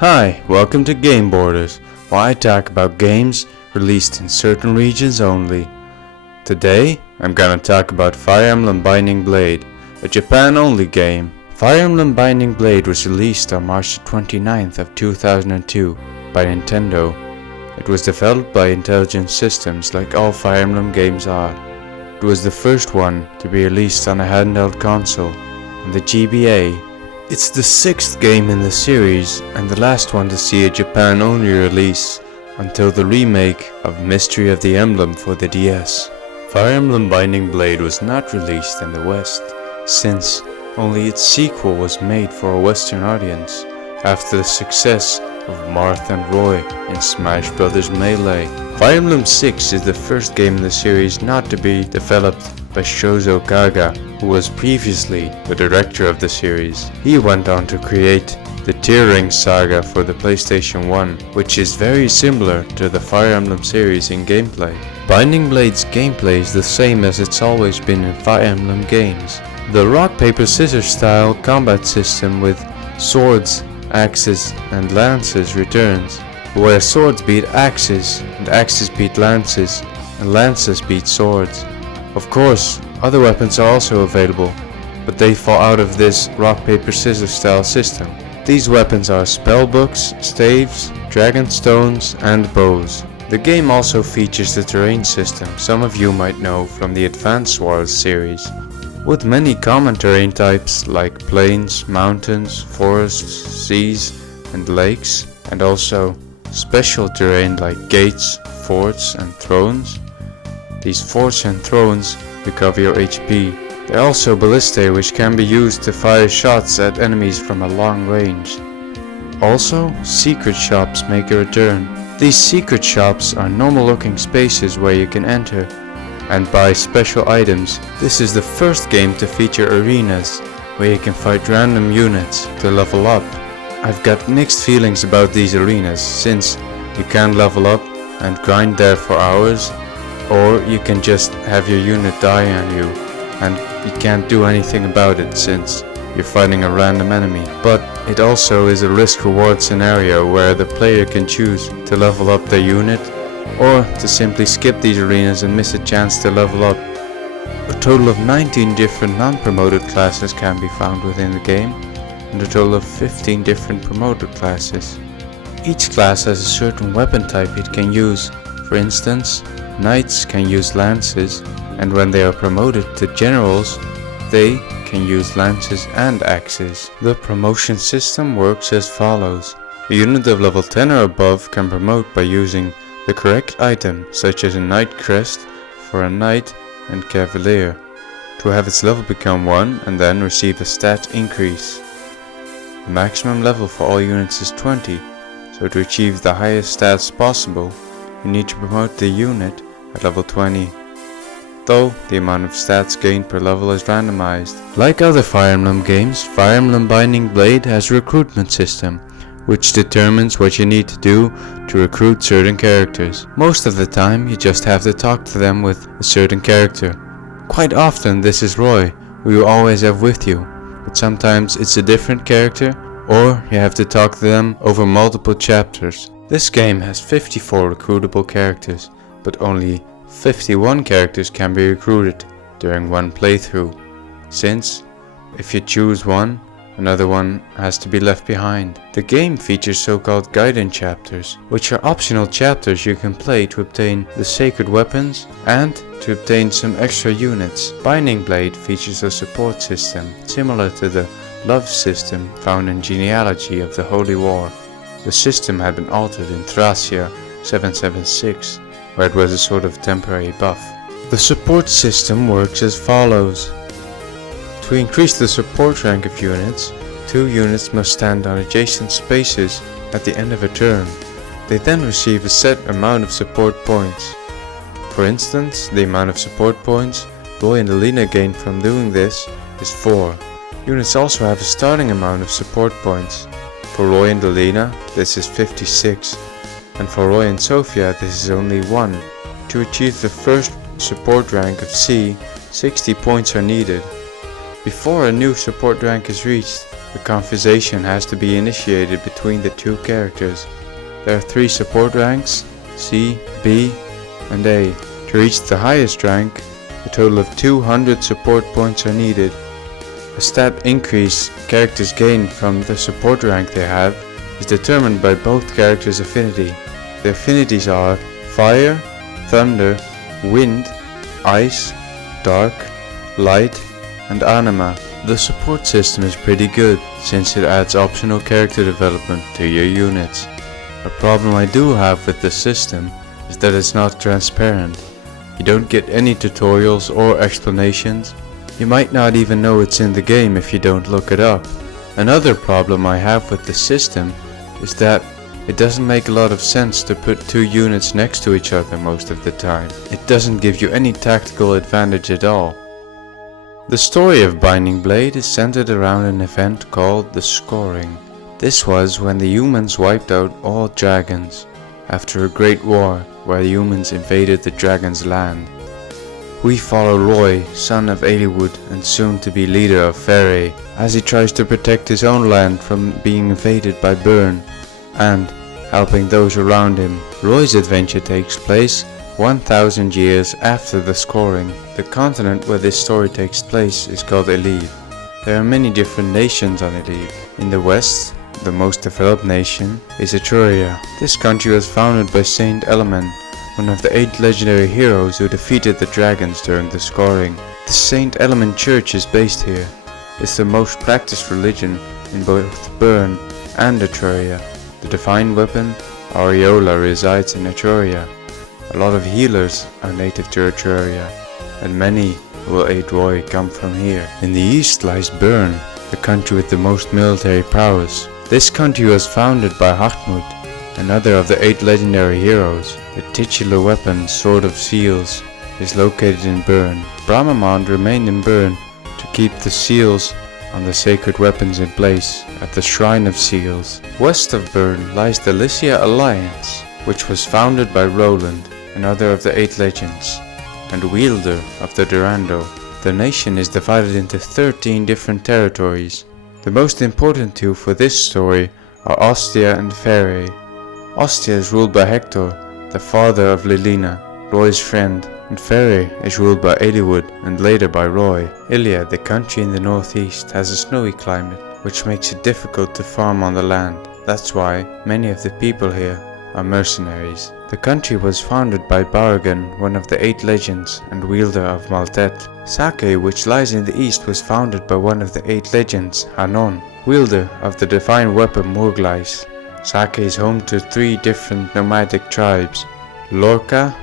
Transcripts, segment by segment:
Hi, welcome to GameBorders, where I talk about games released in certain regions only. Today, I'm gonna talk about Fire Emblem Binding Blade, a Japan-only game. Fire Emblem Binding Blade was released on March 29th of 2002 by Nintendo. It was developed by Intelligent Systems like all Fire Emblem games are. It was the first one to be released on a handheld console, on the GBA. It's the 6th game in the series and the last one to see a Japan-only release until the remake of Mystery of the Emblem for the DS. Fire Emblem Binding Blade was not released in the West, since only its sequel was made for a Western audience after the success of Marth and Roy in Smash Bros. Melee. Fire Emblem 6 is the first game in the series not to be developed by Shozo Kaga, who was previously the director of the series. He went on to create the Tearing Saga for the PlayStation 1, which is very similar to the Fire Emblem series in gameplay. Binding Blade's gameplay is the same as it's always been in Fire Emblem games. The rock paper scissors style combat system with swords, axes and lances returns, where swords beat axes and axes beat lances and lances beat swords. Of course, other weapons are also available, but they fall out of this rock paper scissors style system. These weapons are spellbooks, staves, dragon stones and bows. The game also features the terrain system some of you might know from the Advance Wars series, with many common terrain types like plains, mountains, forests, seas and lakes, and also special terrain like gates, forts and thrones. These forts and thrones recover your HP. There are also ballistae which can be used to fire shots at enemies from a long range. Also, secret shops make a return. These secret shops are normal looking spaces where you can enter and buy special items. This is the first game to feature arenas where you can fight random units to level up. I've got mixed feelings about these arenas, since you can level up and grind there for hours, or you can just have your unit die on you and you can't do anything about it since you're fighting a random enemy. But it also is a risk-reward scenario where the player can choose to level up their unit or to simply skip these arenas and miss a chance to level up. A total of 19 different non-promoted classes can be found within the game, and a total of 15 different promoted classes. Each class has a certain weapon type it can use. For instance, knights can use lances, and when they are promoted to generals, they can use lances and axes. The promotion system works as follows. A unit of level 10 or above can promote by using the correct item, such as a knight crest for a knight and cavalier, to have its level become 1 and then receive a stat increase. The maximum level for all units is 20, so to achieve the highest stats possible, you need to promote the unit at level 20, though the amount of stats gained per level is randomized. Like other Fire Emblem games, Fire Emblem Binding Blade has a recruitment system, which determines what you need to do to recruit certain characters. Most of the time, you just have to talk to them with a certain character. Quite often this is Roy, who you always have with you, but sometimes it's a different character, or you have to talk to them over multiple chapters. This game has 54 recruitable characters, but only 51 characters can be recruited during one playthrough, since if you choose one, another one has to be left behind. The game features so-called Gaiden chapters, which are optional chapters you can play to obtain the sacred weapons and to obtain some extra units. Binding Blade features a support system similar to the love system found in Genealogy of the Holy War. The system had been altered in Thracia 776, where it was a sort of temporary buff. The support system works as follows. To increase the support rank of units, 2 units must stand on adjacent spaces at the end of a turn. They then receive a set amount of support points. For instance, the amount of support points Roy and Alina gain from doing this is 4. Units also have a starting amount of support points. For Roy and Alina, this is 56, and for Roy and Sophia this is only 1. To achieve the first support rank of C, 60 points are needed. Before a new support rank is reached, The conversation has to be initiated between the two characters. There are 3 support ranks, C, B, and A. To reach the highest rank, a total of 200 support points are needed. A stat increase characters gain from the support rank they have is determined by both characters' affinity. The affinities are Fire, Thunder, Wind, Ice, Dark, Light, and Anima. The support system is pretty good since it adds optional character development to your units. A problem I do have with the system is that it's not transparent. You don't get any tutorials or explanations. You might not even know it's in the game if you don't look it up. Another problem I have with the system is that it doesn't make a lot of sense to put 2 units next to each other most of the time. It doesn't give you any tactical advantage at all. The story of Binding Blade is centered around an event called the Scoring. This was when the humans wiped out all dragons after a great war where the humans invaded the dragon's land. We follow Roy, son of Eliwood and soon to be leader of Fire, as he tries to protect his own land from being invaded by Burn and helping those around him. Roy's adventure takes place 1000 years after the Scoring. The continent where this story takes place is called Elive. There are many different nations on Elive. In the west, the most developed nation is Etruria. This country was founded by Saint Elemen, one of the 8 legendary heroes who defeated the dragons during the Scoring. The Saint Elemen Church is based here. It's the most practiced religion in both Burn and Etruria. The divine weapon, Aureola, resides in Etruria. A lot of healers are native to Etruria, and many who will aid Roy come from here. In the east lies Burn, the country with the most military prowess. This country was founded by Hartmut, another of the 8 legendary heroes. The titular weapon, Sword of Seals, is located in Burn. Bramamond remained in Burn to keep the seals on the sacred weapons in place at the Shrine of Seals. West of Burn lies the Lycia Alliance, which was founded by Roland, another of the 8 legends, and wielder of the Durando. The nation is divided into 13 different territories. The most important 2 for this story are Ostia and Fere. Ostia is ruled by Hector, the father of Lilina, Roy's friend, and Fere is ruled by Eliwood and later by Roy. Ilia, the country in the northeast, has a snowy climate, which makes it difficult to farm on the land. That's why many of the people here are mercenaries. The country was founded by Baragan, one of the 8 legends and wielder of Maltet. Sake, which lies in the east, was founded by one of the 8 legends, Hanon, wielder of the divine weapon Murglais. Sake is home to 3 different nomadic tribes, Lorca,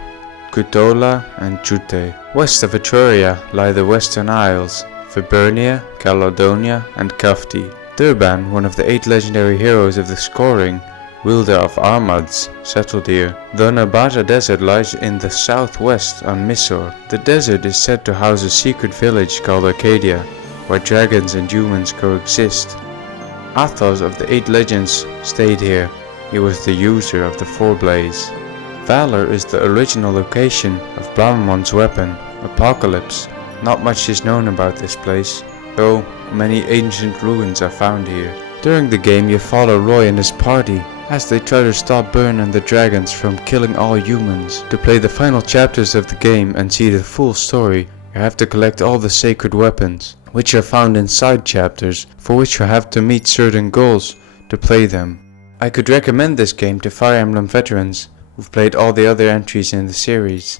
Kutola and Chute. West of Etruria lie the Western Isles, Vibernia, Caledonia and Kafti. Durban, one of the 8 legendary heroes of the Scoring, wielder of Armads, settled here. The Nabata Desert lies in the southwest on Mysore. The desert is said to house a secret village called Arcadia, where dragons and humans coexist. Athos of the 8 legends stayed here. He was the user of the 4 blades. Valor is the original location of Bramamond's weapon, Apocalypse. Not much is known about this place, though many ancient ruins are found here. During the game you follow Roy and his party as they try to stop Burn and the dragons from killing all humans. To play the final chapters of the game and see the full story, you have to collect all the sacred weapons, which are found in side chapters, for which you have to meet certain goals to play them. I could recommend this game to Fire Emblem veterans who've played all the other entries in the series,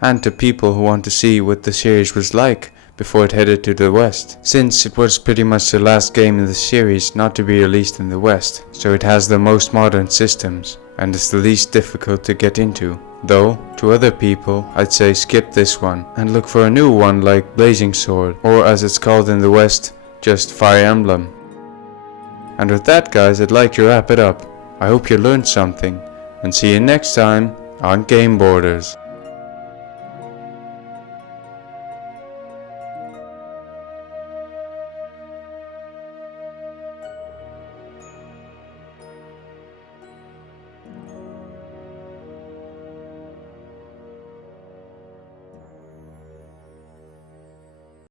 and to people who want to see what the series was like before it headed to the West, since it was pretty much the last game in the series not to be released in the West, so it has the most modern systems, and is the least difficult to get into. Though, to other people, I'd say skip this one, and look for a new one like Blazing Sword, or as it's called in the West, just Fire Emblem. And with that guys, I'd like to wrap it up. I hope you learned something, and see you next time on GameBorders.